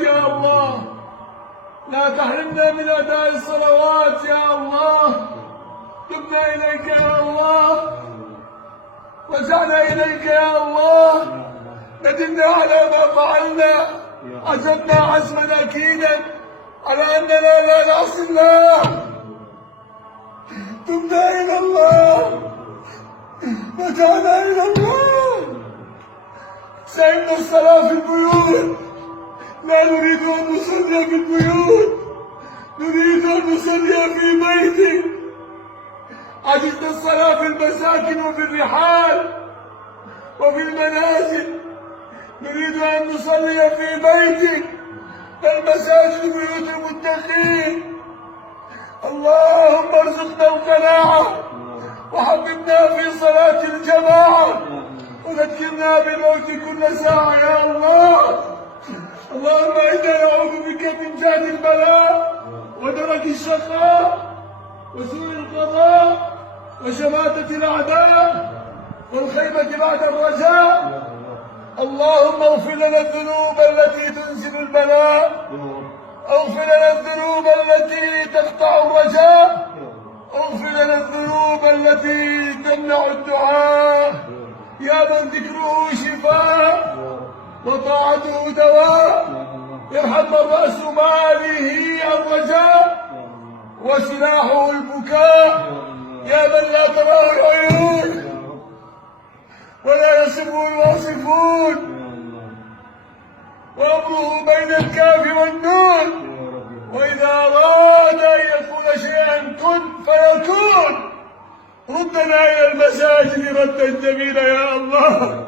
الصلوات يا الله، لا تحرمنا من أداء الصلوات يا الله. تبنا إليك يا الله، رجعنا إليك يا الله، ندمنا على ما فعلنا، عزمنا عزما أكيدا على أننا لا نعصي الله. تبنا إلى الله، رجعنا إلى الله. سئمنا الصلاة في البيوت، لا نريد أن نصلي في البيوت، نريد أن نصلي في بيتك. عجزنا الصلاة في المساكن وفي الرحال وفي المنازل، نريد أن نصلي في بيتك. المساجد بيوت المتقين. اللهم ارزقنا القناعة وحببنا في صلاة الجماعة وذكرنا بالموت كل ساعة يا الله. اللهم إنا نعوذ بك من جهد البلاء ودرك الشقاء وسوء القضاء وشماتة الأعداء والخيبة بعد الرجاء. اللهم اغفر لنا الذنوب التي تنزل البلاء، اغفر لنا الذنوب التي تقطع الرجاء، اغفر لنا الذنوب التي تمنع الدعاء. يا من ذكره شفاء وطاعته دواء، ارحم من رأس ماله الرجاء وسلاحه البكاء. يا من لا تراه العيون ولا يصفه الواصفون، وأمره بين الكاف والنون، وإذا أراد أن يكون شيئا كن فيكون. ردنا إلى المساجد ردا جميلا يا الله،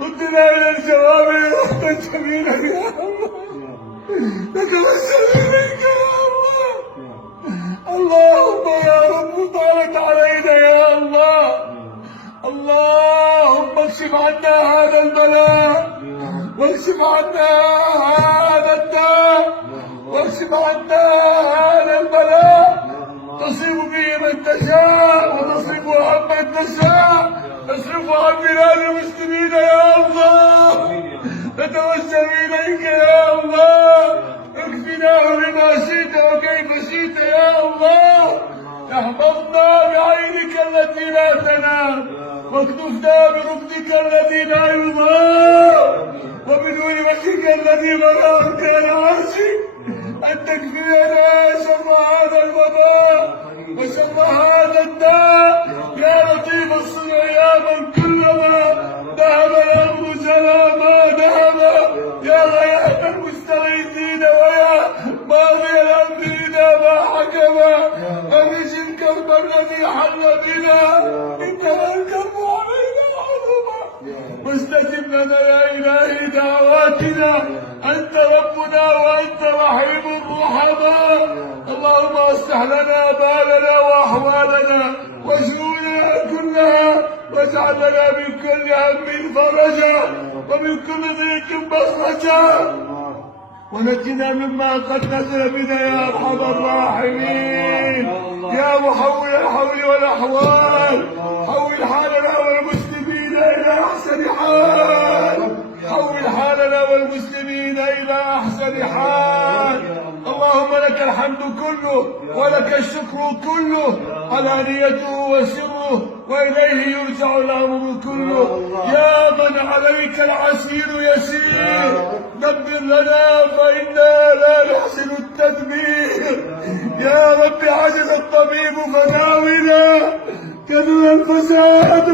ردنا إلى الجوامع ردا جميلا يا الله. نتوسل إليك يا الله. اللهم يا رب طالت علينا يا الله. اللهم اكشف عنا هذا البلاء، واكشف عنا هذا الداء، واكشف عنا هذا البلاء. تصيب به من تشاء وتصرف عن من تشاء، تصرف عن بلاد المسلمين يا الله. نتوسل اليك يا الله، اكفنا بما شئت وكيف شئت يا الله. احفظنا بعينك التي لا تنام، واكتفنا بركنك الذي لا يضام، وبنور وجهك الذي غرارك العاشق، أن تكفينا شر هذا الوباء وشر هذا الداء. يا لطيف الصنع يا من كلما ذهب الأمر سلا ما ذهب، يا غياث المستغيثين ويا ماضي الأمر إذا ما حكم، أنس الكرب الذي حل بنا، إنما الكرب علينا عظما. واستجب لنا يا إلهي دعواتنا، أنت ربنا وأنت رحيم الرحماء. اللهم اصلح لنا بالنا وأحوالنا وشؤوننا كلها، واجعل لنا من كل هم فرجا ومن كل ضيق مخرجا، ونجنا مما قد نزل بنا يا أرحم الراحمين. يا محول الحول والأحوال، حول حالنا والمسلمين إلى أحسن حال، حول حالنا والمسلمين إلى أحسن حال. اللهم لك الحمد كله ولك الشكر كله، علانيته وسره، وإليه يرجع الأمر كله. يا من عليك العسير يسير، دبر لنا فإنا لا نحسن التدبير. يا رب عجز الطبيب فداونا، كذب الفساد